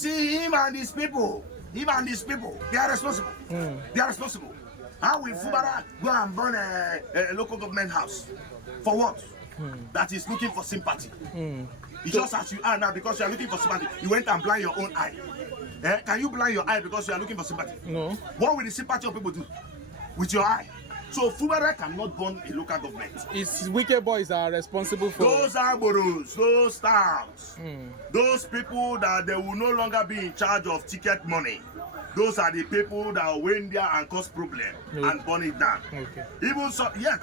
see him and his people, they are responsible. They are responsible. How will Fubara go and burn a local government house? For what? That is looking for sympathy. It's just as you are now, because you are looking for sympathy. You went and blind your own eye. Can you blind your eye because you are looking for sympathy? No. What will the sympathy of people do with your eye? So Fubara cannot burn a local government. It's wicked boys that are responsible for those arboros, those stars, those people that they will no longer be in charge of ticket money. Those are the people that will win there and cause problem and burn it down. Okay. Even so, yeah,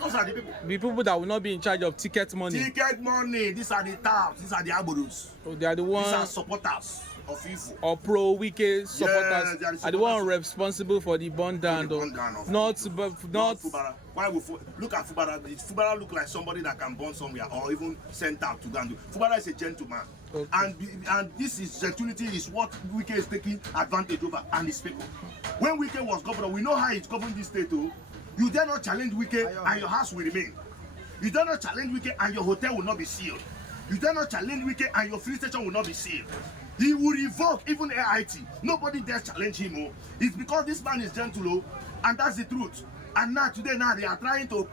those are the people. The people that will not be in charge of ticket money. Ticket money. These are the touts. These are the arboros. So they are the ones. These are supporters of evil. Or pro-wike supporters. Yes, are the ones responsible for the burn down. Not Fubara. Why would look at Fubara? Did Fubara look like somebody that can burn somewhere or even sent out to Gandu? Fubara is a gentleman. Okay. And this is gentility is what Wike is taking advantage over and his people. When Wike was governor, we know how it governed this state too. You dare not challenge Wike and your house will remain. You dare not challenge Wike and your hotel will not be sealed. You dare not challenge Wike and your free station will not be sealed. He will revoke even AIT. Nobody dares challenge him. It's because this man is gentle, and that's the truth. And today they are trying to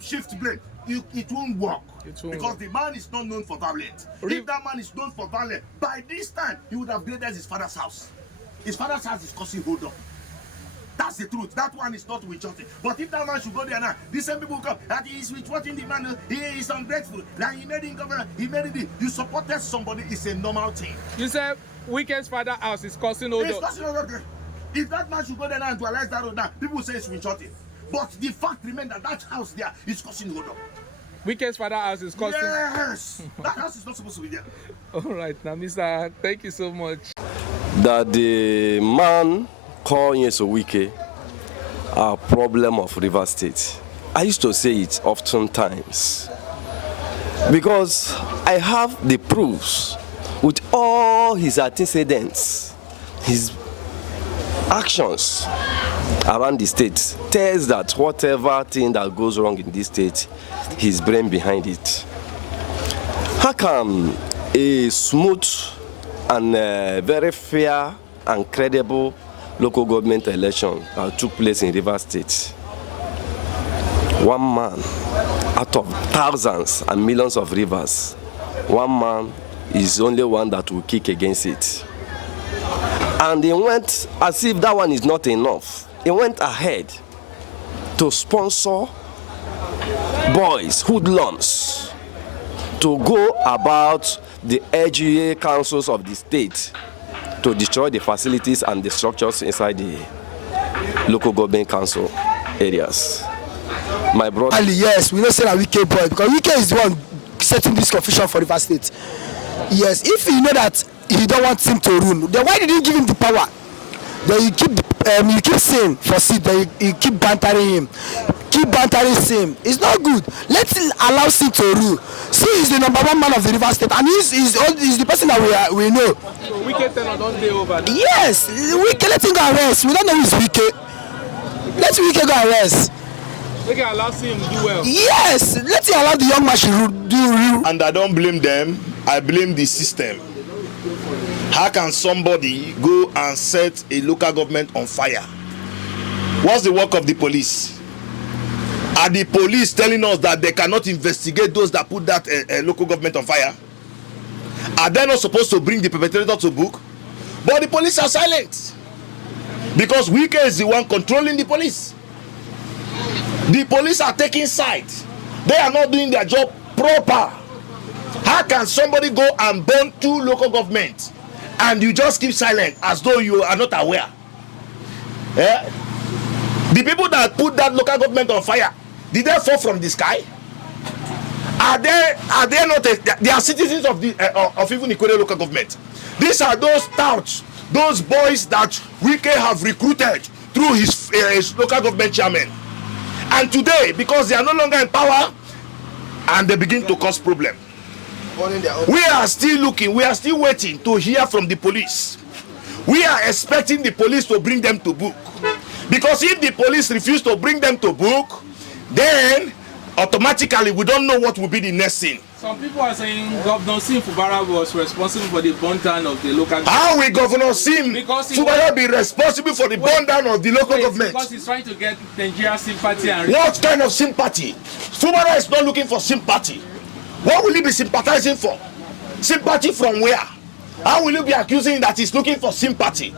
shift blame. It won't work. Because the man is not known for violence. If that man is known for violence, by this time he would have graded his father's house. His father's house is causing hold up. That's the truth. That one is not with justice. But if that man should go there now, these same people come, that he is with watching the man, he is ungrateful. That he made him governor, he made it. You supported somebody, it's a normal thing. You said Wike's father's house is causing hold up. It's causing hold up. If that man should go there now and dualize that road now, people say it's with justice. But the fact remains that that house there is causing hold up. Wike's father's house is causing. Yes, that house is not supposed to be there. All right, now, Mr. Thank you so much. That the man called Nyeso Wike a problem of River State. I used to say it oftentimes because I have the proofs with all his antecedents, his actions around the state tells that whatever thing that goes wrong in this state, his brain behind it. How come a smooth and very fair and credible local government election took place in River State, one man out of thousands and millions of rivers, one man is only one that will kick against it? And he went, as if that one is not enough, he went ahead to sponsor boys, hoodlums, to go about the LGA councils of the state to destroy the facilities and the structures inside the local government council areas. My brother. Yes, we don't say that Wike boy, because Wike is the one setting this confusion for River State. Yes, if you know that he don't want him to rule, then why did you give him the power? Then you keep saying for seat, then you keep bantering him. Keep bantering him. It's not good. Let's allow Sim to rule. Sim is the #1 man of the River State, and he's the person that we know. So Wike tenor don't stay over. Yes, Wike, let him go and rest. We don't know who's Wike. Let Wike go and rest. Wike allow Sim do well. Yes, let him allow the young man to do. And I don't blame them. I blame the system. How can somebody go and set a local government on fire? What's the work of the police? Are the police telling us that they cannot investigate those that put that local government on fire? Are they not supposed to bring the perpetrator to book? But the police are silent because Wike is the one controlling the police. The police are taking sides. They are not doing their job proper. How can somebody go and burn 2 local governments and you just keep silent as though you are not aware? Yeah? The people that put that local government on fire, did they fall from the sky? Are they not? They are citizens of the of even Ikore local government. These are those touts, those boys that Wike have recruited through his local government chairman. And today, because they are no longer in power, and they begin to cause problem. We are still looking, we are still waiting to hear from the police. We are expecting the police to bring them to book. Because if the police refuse to bring them to book, then automatically we don't know what will be the next thing. Some people are saying Governor Sim Fubara was responsible for the burn down of the local government. How will Governor Sim Because he Fubara be responsible for the burn down of the local government? Because he's trying to get Nigeria's sympathy and What kind of sympathy? Fubara is not looking for sympathy. What will he be sympathizing for? Sympathy from where? How will you be accusing that he's looking for sympathy?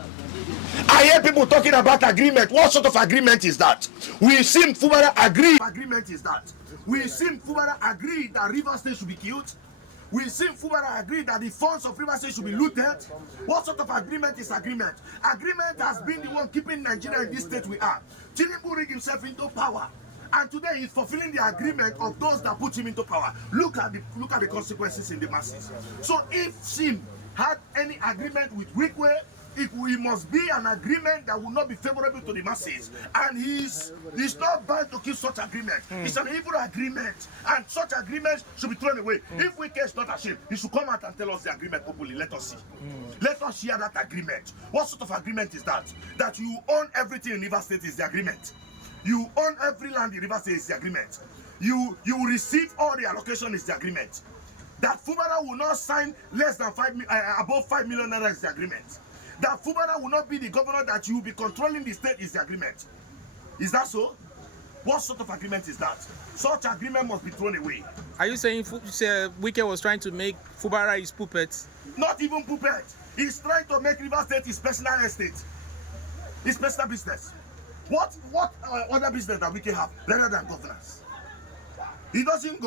I hear people talking about agreement. What sort of agreement is that? We Sim Fubara agree. Agreement is that? We Sim Fubara agree that River State should be killed. We Sim Fubara agree that the funds of River State should be looted. What sort of agreement is agreement? Agreement has been the one keeping Nigeria in this state we are. Tinubu rigged himself into power. And today he's fulfilling the agreement of those that put him into power. Look at the consequences in the masses. So if Sim had any agreement with Wikwe, it must be an agreement that will not be favorable to the masses, and he's not bound to keep such agreement. It's an evil agreement, and such agreements should be thrown away. If Wike is not ashamed, he should come out and tell us the agreement openly. Let us see. Let us hear that agreement. What sort of agreement is that? That you own everything in River State is the agreement. You own every land in River State is the agreement. You will receive all the allocation is the agreement. That Fubara will not sign less than above 5 million naira is the agreement. That Fubara will not be the governor that you will be controlling the state is the agreement. Is that so? What sort of agreement is that? Such agreement must be thrown away. Are you saying Wike was trying to make Fubara his puppet? Not even puppet. He's trying to make River State his personal estate. His personal business. What other business that Wike have rather than governance? He doesn't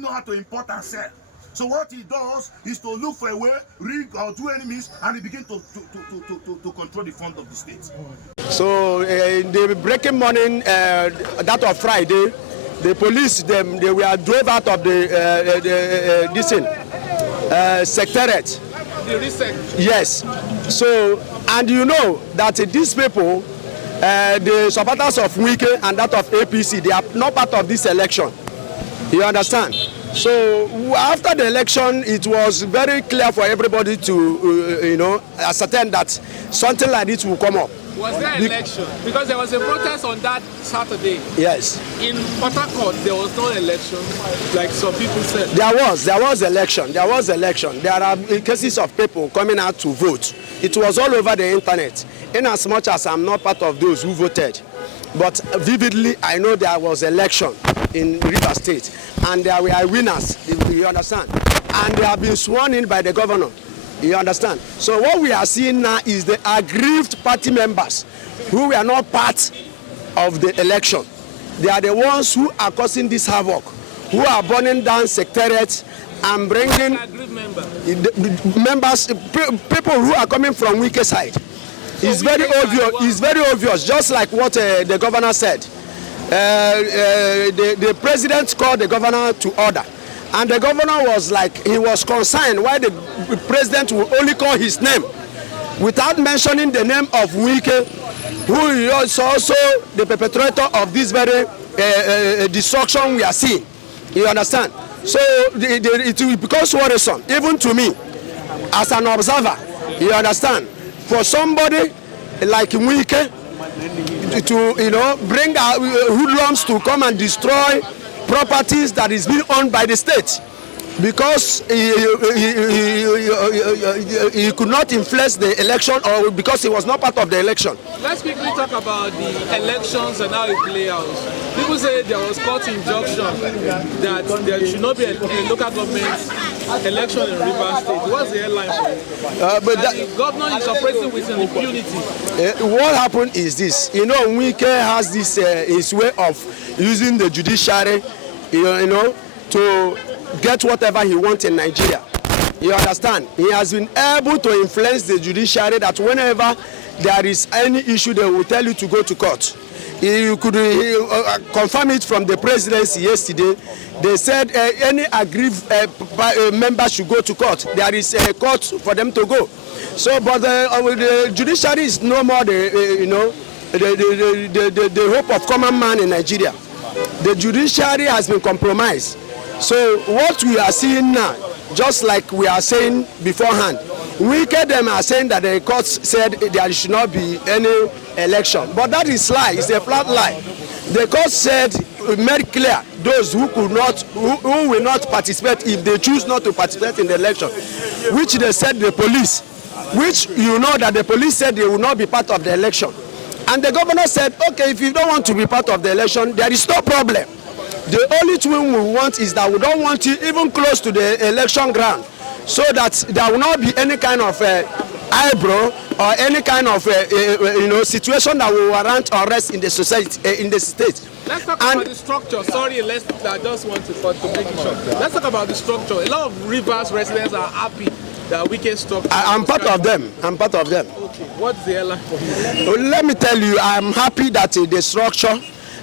know how to import and sell. So what he does is to look for a way, rig or do any means, and he begins to control the fund of the state. So in the breaking morning, that of Friday, the police they were drove out of the this thing, secretariat. The reset. Yes. So and you know that these people, the supporters of Wike and that of APC, they are not part of this election. You understand? So after the election, it was very clear for everybody to, ascertain that something like this will come up. Was there election? Because there was a protest on that Saturday. Yes. In Port Harcourt, there was no election, like some people said. There was election. There are cases of people coming out to vote. It was all over the internet. In as much as I'm not part of those who voted, but vividly I know there was election in River State, and there were winners. You understand? And they have been sworn in by the governor. You understand? So what we are seeing now is the aggrieved party members who were not part of the election. They are the ones who are causing this havoc, who are burning down secretariats and bringing members, people who are coming from Wike side. It's very obvious. It's very obvious. Just like what the governor said. The president called the governor to order, and the governor was like, he was concerned why the president will only call his name without mentioning the name of Wike, who is also the perpetrator of this very destruction we are seeing. You understand? So it will become worrisome, even to me, as an observer. You understand? For somebody like Wike to bring hoodlums to come and destroy properties that is being owned by the state, because he could not influence the election, or because he was not part of the election. Let's quickly talk about the elections and how it plays out. People say there was court injunction that there should not be a local government election in River State. What's the headline for it? But the governor is operating with an impunity. What happened is this. Wike has this his way of using the judiciary, to get whatever he wants in Nigeria. You understand? He has been able to influence the judiciary that whenever there is any issue, they will tell you to go to court. You could confirm it from the presidency yesterday. They said any aggrieved member should go to court. There is a court for them to go. So, but the judiciary is no more the hope of common man in Nigeria. The judiciary has been compromised. So what we are seeing now, just like we are saying beforehand, Wike them are saying that the courts said there should not be any election. But that is lie. It's a flat lie. The court said made clear those who could not, who will not participate if they choose not to participate in the election, which they said the police, which you know that the police said they will not be part of the election. And the governor said, okay, if you don't want to be part of the election, there is no problem. The only thing we want is that we don't want you even close to the election ground, so that there will not be any kind of eyebrow or any kind of situation that will warrant arrest in the society, in the state. Let's talk about the structure. Sorry, I just want to make it short. Let's talk about the structure. A lot of Rivers residents are happy that Wike structure. I'm part of them. I'm part of them. Okay, what's the airline for you? Let me tell you, I'm happy that the structure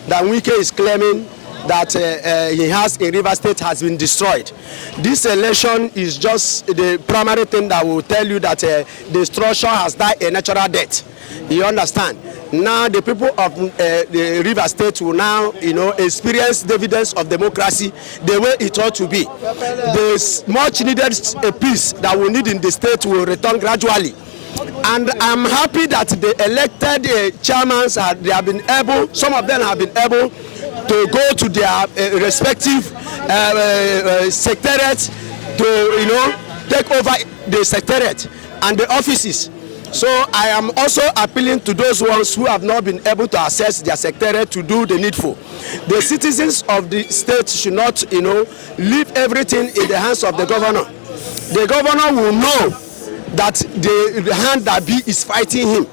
that Wike is claiming that he has in Rivers State has been destroyed. This election is just the primary thing that will tell you that the structure has died a natural death. You understand? Now the people of the Rivers State will now, experience the evidence of democracy the way it ought to be. The much needed peace that we need in the state will return gradually. And I'm happy that the elected chairmen have been able, some of them have been able to go to their respective secretariat to, take over the secretariat and the offices. So I am also appealing to those ones who have not been able to access their secretariat to do the needful. The citizens of the state should not, leave everything in the hands of the governor. The governor will know that the hand that be is fighting him.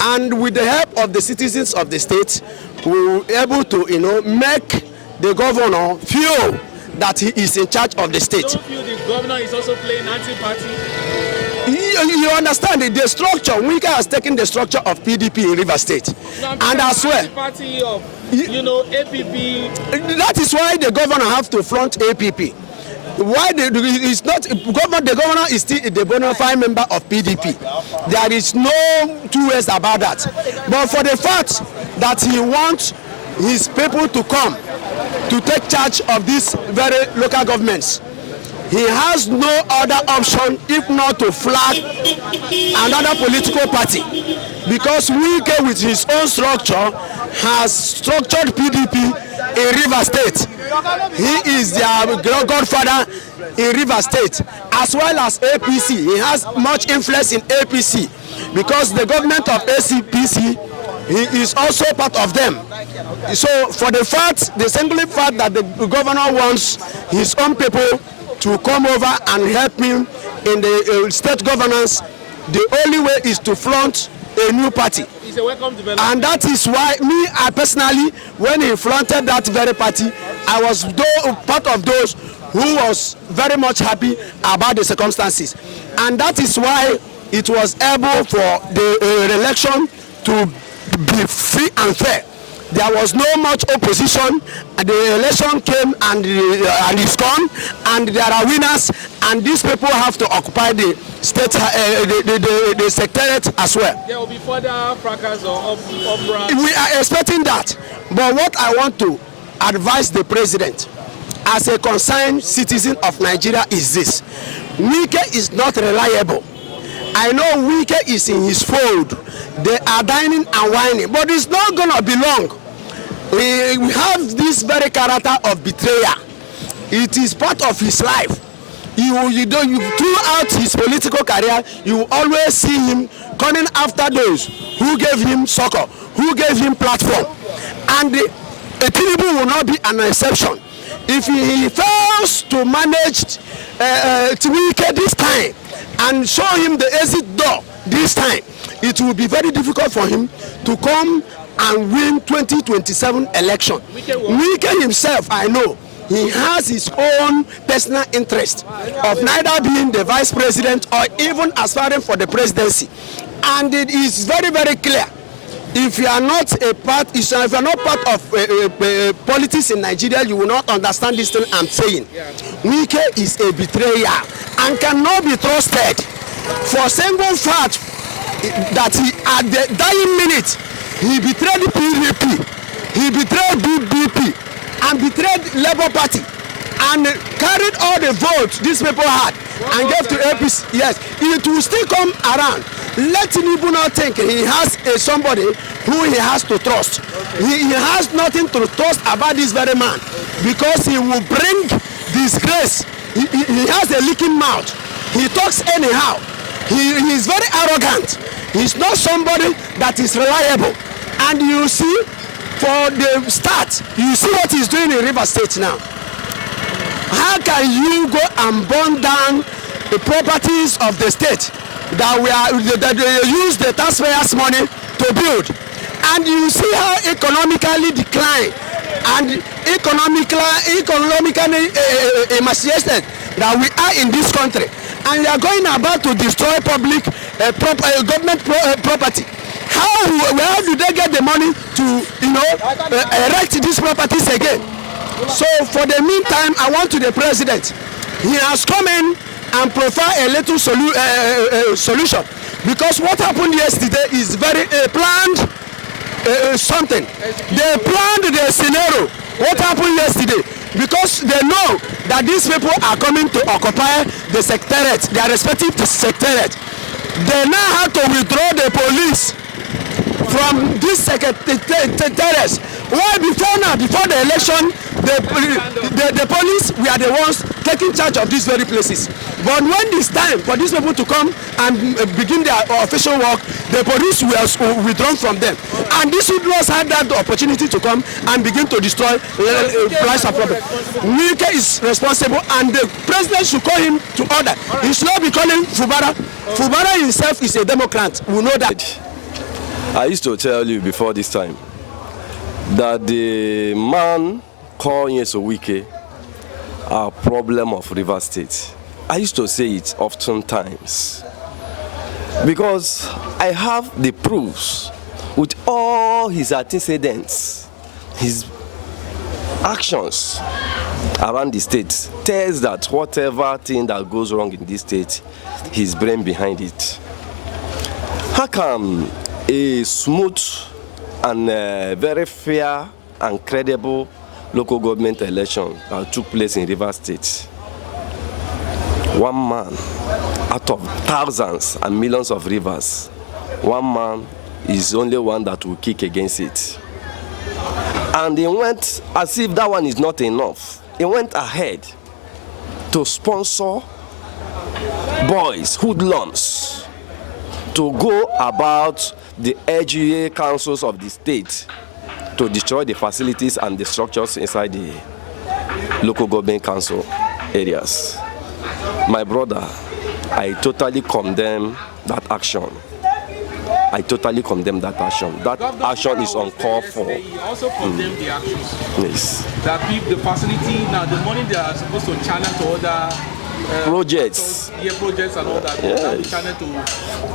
And with the help of the citizens of the state, we will be able to, make the governor feel that he is in charge of the state. Don't feel the governor is also playing anti-party? You understand the structure. Wike has taken the structure of PDP in Rivers State. No, and I swear, party of, APP. That is why the governor have to front APP. Why it's not the governor is still the bona fide member of PDP. There is no two ways about that. But for the fact that he wants his people to come to take charge of these very local governments, he has no other option if not to flag another political party, because Wike with his own structure has structured PDP in Rivers State. He is their godfather in Rivers State, as well as APC. He has much influence in APC because the government of ACPC, he is also part of them. So for the single fact that the governor wants his own people to come over and help him in the state governance, the only way is to front a new party. It's a welcome development. And that is why I personally, when he fronted that very party, I was part of those who was very much happy about the circumstances. And that is why it was able for the election to be free and fair. There was no much opposition, and the election came and it's gone, and there are winners, and these people have to occupy the state, the secretariat as well. There will be further fracas or uproar. We are expecting that, but what I want to advise the president as a concerned citizen of Nigeria is this: Wike is not reliable. I know Wike is in his fold. They are dining and whining, but it's not gonna be long. We have this very character of betrayer. It is part of his life. Throughout his political career, you will always see him coming after those who gave him succor, who gave him platform. And Tinubu will not be an exception. If he fails to manage Wike this time and show him the exit door this time, it will be very difficult for him to come and win 2027 election. Wike himself, I know, he has his own personal interest of neither being the vice president or even aspiring for the presidency. And it is very, very clear. If you are not part of politics in Nigeria, you will not understand this thing I'm saying. Wike is a betrayer and cannot be trusted. For single fact that he, at the dying minute, he betrayed the PDP, he betrayed BDP, and betrayed Labour Party, and carried all the votes these people had and gave to APC. Yes, it will still come around let Tinubu not think he has somebody who he has to trust. He has nothing to trust about this very man, because he will bring disgrace. He has a leaking mouth. He talks anyhow. He is very arrogant. He's not somebody that is reliable. And you see, for the start, you see what he's doing in Rivers State now. How can you go and burn down the properties of the state that they use the taxpayers' money to build? And you see how economically declined and economically emaciated that we are in this country, and they are going about to destroy public government property. Where do they get the money to, erect these properties again? So for the meantime, I want to the president. He has come in and provide a little solution, because what happened yesterday is very planned. Something. They planned the scenario. What happened yesterday? Because they know that these people are coming to occupy the secretariat, their respective secretariat. They now have to withdraw the police from this secretariat. Why before now, before the election, the police were the ones taking charge of these very places. But when it's time for these people to come and begin their official work, the police were withdrawn from them. And these hoodlums had that opportunity to come and begin to destroy lives and property. Wike is responsible, and the president should call him to order. He should not be calling Fubara. Fubara himself is a Democrat. We know that. I used to tell you before this time that the man called Wike a problem of Rivers State. I used to say it oftentimes because I have the proofs with all his antecedents, his actions around the state tells that whatever thing that goes wrong in this state, his brain behind it. How come a smooth and very fair and credible local government election that took place in Rivers State, one man out of thousands and millions of rivers, one man is only one that will kick against it? And he went, as if that one is not enough, he went ahead to sponsor boys, hoodlums, to go about the LGA councils of the state to destroy the facilities and the structures inside the local government council areas. My brother, I totally condemn that action. I totally condemn that action. That action is uncalled for. He also condemned the actions. Yes. That the facility, now the money they are supposed to channel to other projects. Projects and all that. Yes. Channel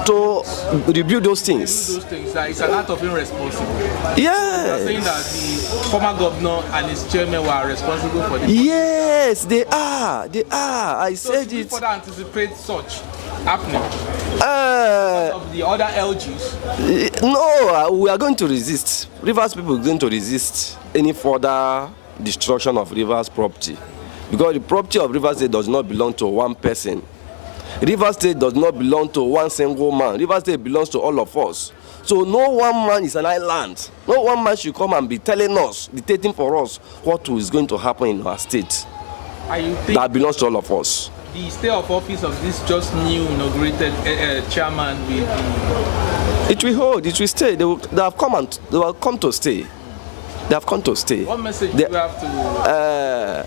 to rebuild those things. Those things. That it's an act of irresponsible. Yes. You are saying that the former governor and his chairman were responsible for this. Yes, they are. They are. I said it. it. Further anticipate such happening of the other LGs? No, we are going to resist. Rivers people are going to resist any further destruction of Rivers property, because the property of Rivers State does not belong to one person. Rivers State does not belong to one single man. Rivers State belongs to all of us. So no one man is an island. No one man should come and be telling us, dictating for us what is going to happen in our state. That belongs to all of us. The stay of office of this just new inaugurated chairman will be... It will hold, it will stay. They will come to stay. They have come to stay. What message do you have to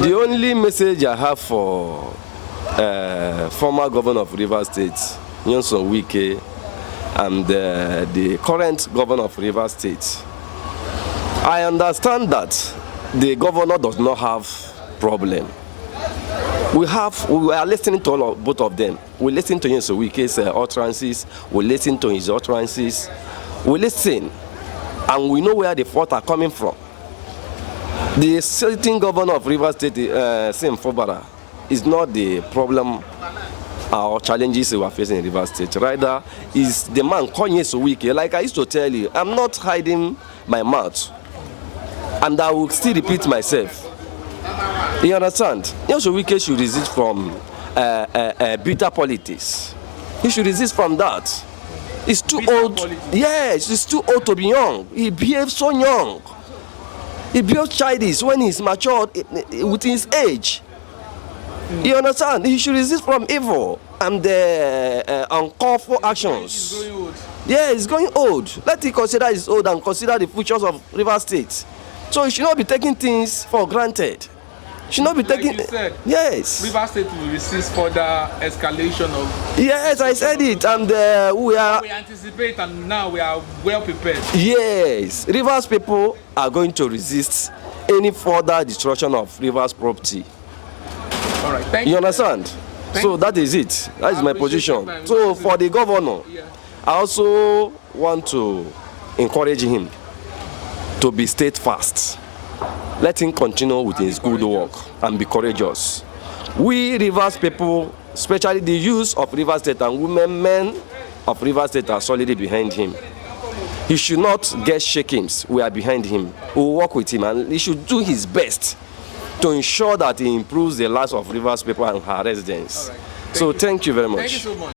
The only message I have for former governor of Rivers State, Wike, and the current governor of Rivers State, I understand that the governor does not have problem. We are listening to both of them. We listen to Wike's utterances. We listen to his utterances. We listen, and we know where the faults are coming from. The sitting governor of Rivers State, Sim Fubara, is not the problem or challenges we are facing in Rivers State. Rather, is the man calling Wike. Like I used to tell you, I'm not hiding my mouth, and I will still repeat myself. You understand? Wike should resist from bitter politics. He should resist from that. He's too Bitter old. politics. Yes, he's too old to be young. He behaves so young. He behaves childish when he's matured with his age. You understand? He should resist from evil and uncalled for actions. He's growing old. Yeah, he's going old. Let him consider his old and consider the futures of Rivers State. So he should not be taking things for granted. Should not be Like taking. you said, Yes. Rivers State will resist further escalation of. Yes, I said it, and we are. We anticipate, and now we are well prepared. Yes, Rivers people are going to resist any further destruction of Rivers property. All right, thank You you. understand? Thank So you. that is it. That is my appreciate your position. time. So for the governor, Yeah. I also want to encourage him to be steadfast. Let him continue with his good work and be courageous. We Rivers people, especially the youth of Rivers State and men of Rivers State, are solidly behind him. He should not get shakings. We are behind him. We will work with him, and he should do his best to ensure that he improves the lives of Rivers people and her residents. All right. So thank you very much. Thank you so much.